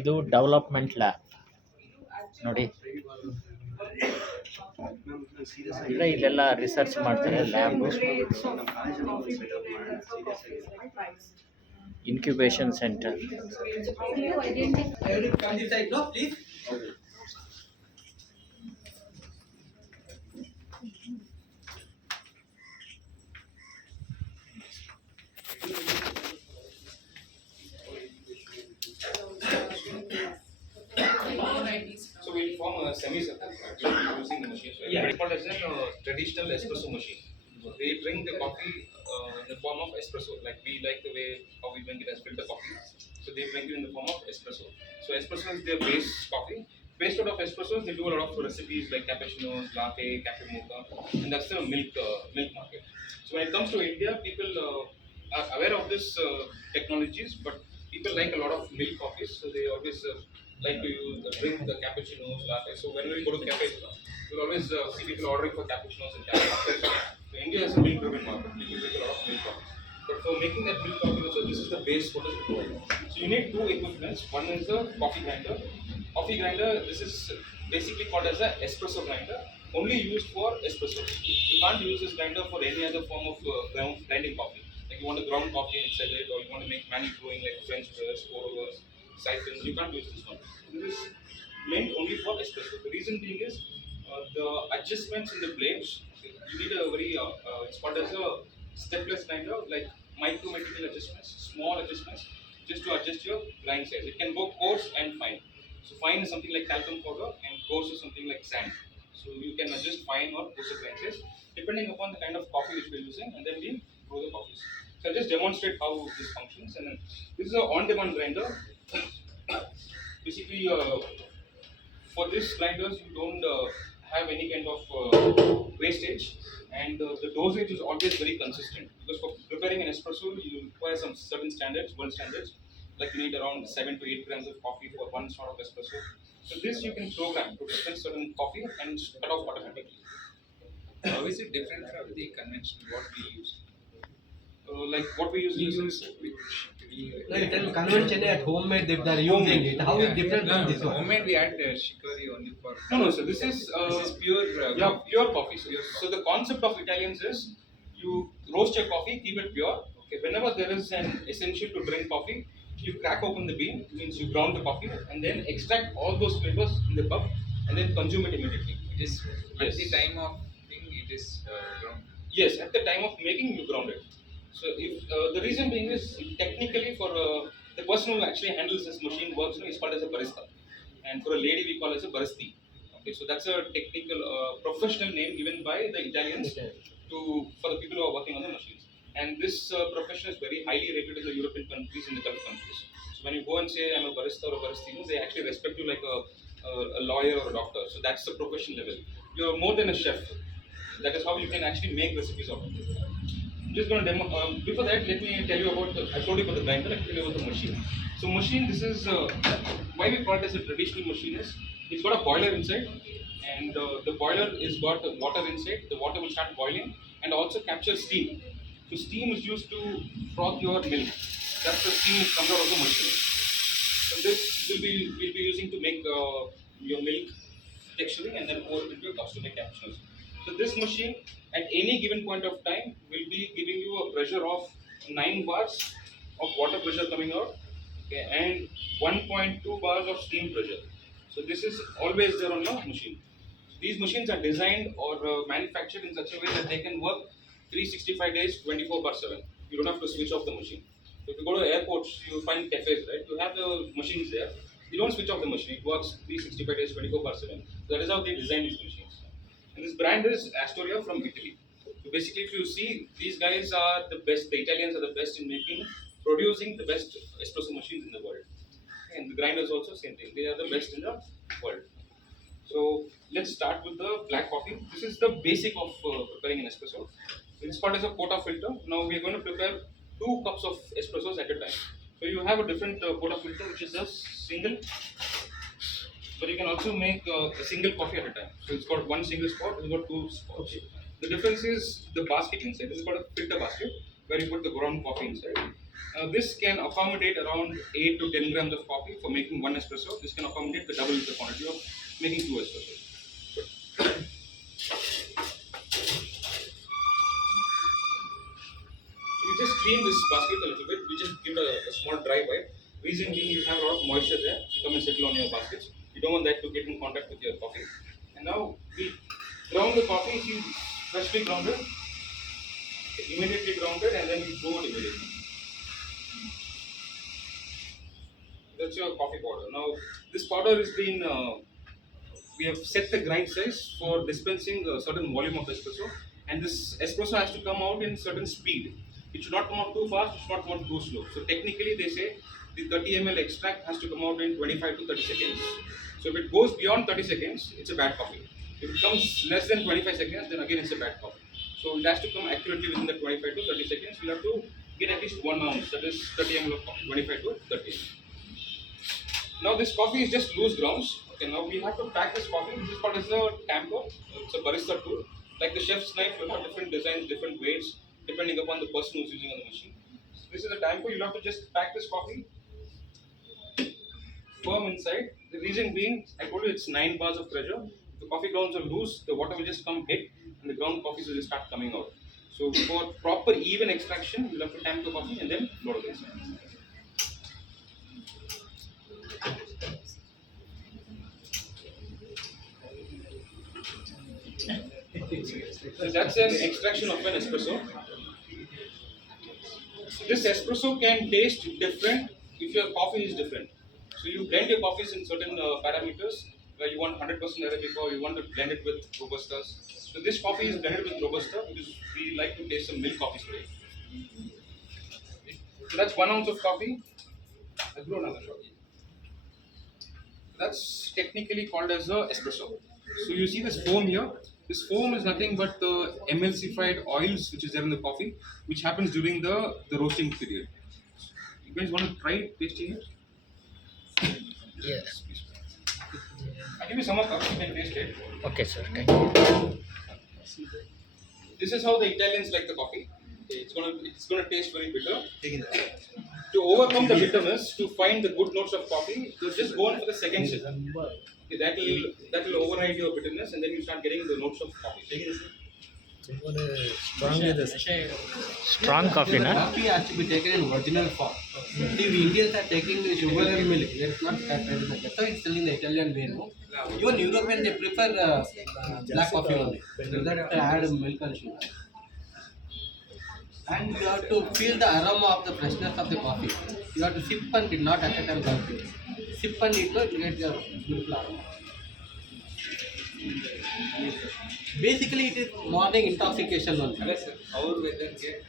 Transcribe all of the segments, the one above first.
ಇದು development lab ನೋಡಿ. ಅಂದರೆ ಇಲ್ಲೆಲ್ಲ ರಿಸರ್ಚ್ ಮಾಡ್ತಾರೆ lab. Incubation centre. So we'll form a semicircle using the machine. So it's called as a traditional espresso machine. So they drink the coffee in the form of espresso. Like we like the way how we drink it as filter coffee. So they drink it in the form of espresso. So espresso is their base coffee. Based out of espressos, they do a lot of recipes like cappuccinos, latte, cafe mocha, and that's the milk market. So when it comes to India, people are aware of this technologies, but people like a lot of milk coffees, so they always like to drink the cappuccinos, latte. So when we go to cafes, you'll always see people ordering for cappuccinos and cafes. So India is a milk-driven market. People drink a lot of milk coffee. But for making that milk coffee also, this is the base what is required. So you need two equipments. One is the coffee grinder. Coffee grinder, this is basically called as a espresso grinder, only used for espresso. You can't use this grinder for any other form of grinding coffee. Like you want to ground coffee and sell it, or you want to make manual brewing like French press, pour overs, siphons. You can't use this one. This is meant only for espresso. The reason being is the adjustments in the blades. You need a very it's called as a stepless grinder, like micro material adjustments, small adjustments, just to adjust your grind size. It can go coarse and fine. So fine is something like talcum powder, and coarse is something like sand. So you can adjust fine or coarse grind size depending upon the kind of coffee which we're using, and then we brew the coffees. So I'll just demonstrate how this functions. And then this is an on-demand grinder. Basically, for this grinders, you don't have any kind of wastage, and the dosage is always very consistent. Because for preparing an espresso, you require some certain standards, world standards. Like you need around 7 to 8 grams of coffee for one shot of espresso. So this you can program to dispense certain coffee and cut off automatically. How is it different from the conventional what we use? Like what we use is Like tell conventionally at homemade if they are using it, how is different from this one? Homemade we add chicory only for. no. So this is Pure. pure coffee. So the concept of Italians is you roast your coffee, keep it pure. Okay, whenever there is an essential to drink coffee, you crack open the bean, means you ground the coffee, and then extract all those flavors in the cup, and then consume it immediately. It is Yes. at the time of thing it is ground. Yes, at the time of making, you ground it. So if the reason being is technically for the person who actually handles this machine works, is called as a barista, and for a lady we call as a baristi. Okay, so that's a technical professional name given by the Italians to for the people who are working on the machines. And this profession is very highly rated in the European countries and the Gulf countries. So when you go and say I'm a barista or a baristino, they actually respect you like a lawyer or a doctor. So that's the profession level. You're more than a chef. That is how you can actually make recipes of it. I'm just going to demo. Before that, let me tell you about I told you about the grinder. Let me tell you about the machine. So machine, this is why we call it as a traditional machine is it's got a boiler inside, and the boiler is got water inside. The water will start boiling and also capture steam. So steam is used to froth your milk. That's the steam which comes out of the machine. So this we'll be using to make your milk texturing and then pour it into a cups to make capsules. So this machine at any given point of time will be giving you a pressure of 9 bars of water pressure coming out, okay, and 1.2 bars of steam pressure. So this is always there on your machine. These machines are designed or manufactured in such a way that they can work 365 days, 24/7. You don't have to switch off the machine. So if you go to airports, you find cafes, right? You have the machines there. You don't switch off the machine. It works 365 days, 24/7. So that is how they design these machines. And this brand is Astoria from Italy. So basically, if you see, these guys are the best. The Italians are the best in producing the best espresso machines in the world. And the grinders also same thing. They are the best in the world. So let's start with the black coffee. This is the basic of preparing an espresso. This part is a porta filter. Now we are going to prepare 2 cups of espressos at a time. So you have a different porta filter, which is a single, but you can also make a single coffee at a time. So it's got one single spot, it's got 2 spots. The difference is the basket inside. This is called a filter basket, where you put the ground coffee inside. This can accommodate around 8 to 10 grams of coffee for making one espresso. This can accommodate the double the quantity of making two espressos. So we just clean this basket a little bit. We just give it a small dry wipe. Reason being, you have a lot of moisture there. You come and settle on your baskets. You don't want that to get in contact with your coffee. And now we ground the coffee. See, freshly grounded, immediately grounded, and then we brew it immediately. That's your coffee powder. Now this powder has been we have set the grind size for dispensing a certain volume of espresso, and this espresso has to come out in certain speed. It should not come out too fast, it should not come out too slow. So technically they say the 30 ml extract has to come out in 25 to 30 seconds. So if it goes beyond 30 seconds, it's a bad coffee. If it comes less than 25 seconds, then again it's a bad coffee. So it has to come accurately within the 25 to 30 seconds. You have to get at least 1 ounce, that is 30 ml of coffee, 25 to 30. Now this coffee is just loose grounds. Okay, now we have to pack this coffee. This is called as a tamper. It's a barista tool. Like the chef's knife, you have different designs, different weights, depending upon the person who's using on the machine. So this is a tamper. You'll have to just pack this coffee firm inside. The reason being, I told you it's 9 bars of pressure. If the coffee grounds are loose, the water will just come hit and the ground coffees will just start coming out. So for proper even extraction, you'll have to tamp the coffee and then load it inside. So that's an extraction of an espresso. This espresso can taste different if your coffee is different. So you blend your coffees in certain parameters where you want 100% Arabica or you want to blend it with Robustas. So this coffee is blended with Robusta because we like to taste some milk coffee today. So that's 1 ounce of coffee. I'll grow another shot. That's technically called as a espresso. So you see this foam here. This foam is nothing but the emulsified oils which is there in the coffee, which happens during the roasting period. You guys want to try tasting it? Yes. I'll give you some of it. You can taste it. Okay, sir. Thank you. This is how the Italians like the coffee. It's gonna taste very bitter. To overcome the bitterness, to find the good notes of coffee, so just go on for the second sip. Okay, that will override your bitterness, and then you start getting the notes of coffee. Strong coffee, na? Coffee has to be taken in original form. See, we Indians are taking sugar and milk. That's not that traditional. That's why it's still in the Italian way, no? Even European, they prefer black coffee only. They do not add milk and sugar. And you have to feel the aroma of the freshness of the coffee. You have to sip and it, not at a time coffee. Sip and it, you get the beautiful aroma. Basically, it is morning intoxication only. Our weather get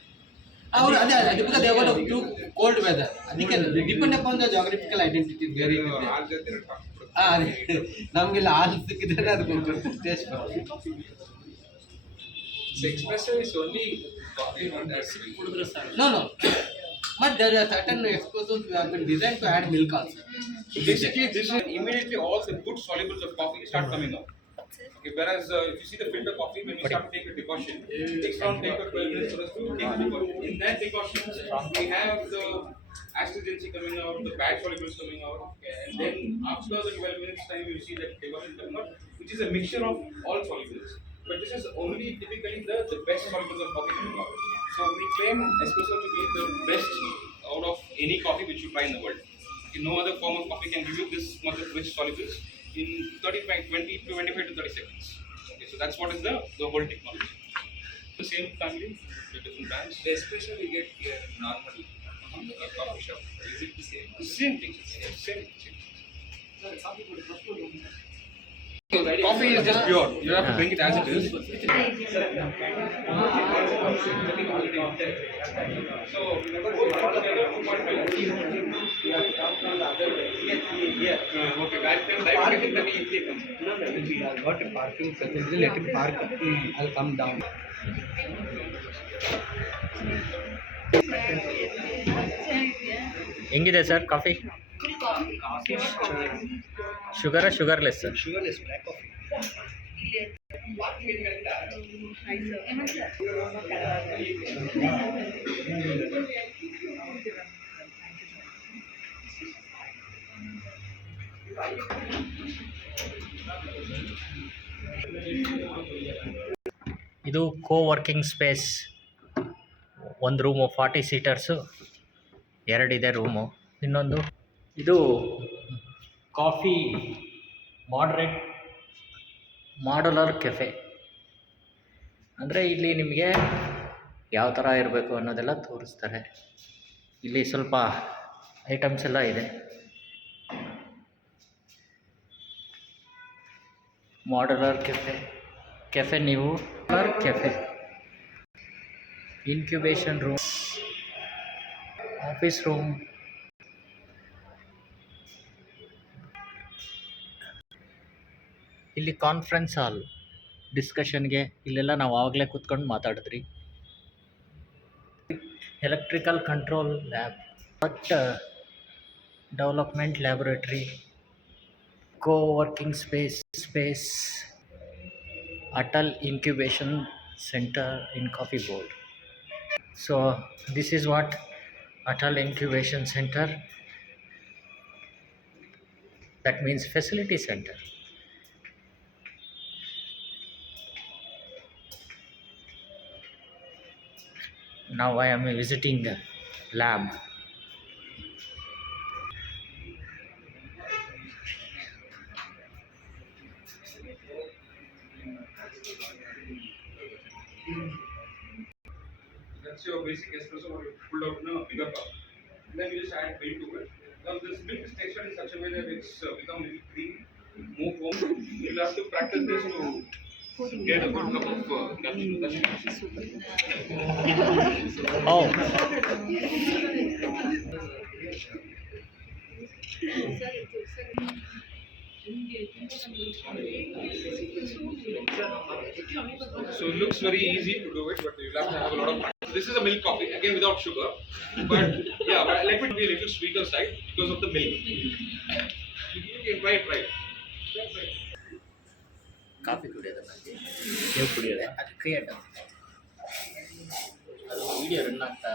Because they want to do cold weather. Depend upon the geographical identity. Very ನಮಗೆ ಹಾಲು ಸಿಕ್ಕಿದ್ರೆ ಅದು taste so espresso is only coffee, not as milk. No. But there are certain espressos who have been designed to add milk also. So basically, this is immediately all the good solubles of coffee start coming out. Okay, whereas if you see the filter coffee, when we start to take a decoction, it takes around 10 to 12 minutes for us to take the decoction. In that decoction, we have the astringency coming out, the bad solubles coming out, okay, and then after the 12 minutes time, you see that decoction coming out, which is a mixture of all solubles. But this is only typically the best solubles of coffee coming out. So we claim espresso to be the best out of any coffee which you try in the world. Okay, no other form of coffee can give you this much of rich solubles in 25 to 30 seconds. Okay, so that's what is the whole technology. The same family, the different brands. The espresso we get here normally coffee shop. Is it the same? Same thing. Coffee is just pure. You have to drink it as it is. So, okay, got a parking facility, let him park. I'll come down. ಹೆಂಗಿದೆ sir coffee? ಶುಗರಾ sugarless sir? Sugarless black coffee. ಇದು co working space. ಒಂದು room 40 seaters, ಎರಡಿದೆ room. ಇನ್ನೊಂದು ಇದು coffee modular cafe. ಅಂದರೆ ಇಲ್ಲಿ ನಿಮಗೆ ಯಾವ ಥರ ಇರಬೇಕು ಅನ್ನೋದೆಲ್ಲ ತೋರಿಸ್ತಾರೆ. ಇಲ್ಲಿ ಸ್ವಲ್ಪ ಐಟಮ್ಸ್ ಎಲ್ಲ ಇದೆ. ಮಾಡ್ಯುಲರ್ ಕೆಫೆ ನೀವು cafe, incubation room, office room, ಇಲ್ಲಿ ಕಾನ್ಫರೆನ್ಸ್ ಹಾಲ್, ಡಿಸ್ಕಷನ್ಗೆ ಇಲ್ಲೆಲ್ಲ ನಾವು ಆವಾಗಲೇ ಕೂತ್ಕೊಂಡು ಮಾತಾಡಿದ್ರಿ. Electrical control lab, development laboratory, co-working space, Atal Incubation Center in Coffee Board. So this is what Atal Incubation Center, that means facility center. Now I am visiting the lab. That's your basic espresso what you pulled out in a bigger cup. And then you just add milk to it. Now this milk is textured in such a way that it's become little creamy, more foam. You'll have to practice this to get a good cup of cappuccino. Oh, So it looks very easy to do it, but you'll have to have a lot of practice. This is a milk coffee, again without sugar. But yeah, but let it be a little sweeter side because of the milk. You can try it right. Coffee ಕುಡಿಯೋದಲ್ಲ, ನೀವು ಕುಡಿಯೋದ ಅದು create ಅದು video run ಆಗ್ತಾ.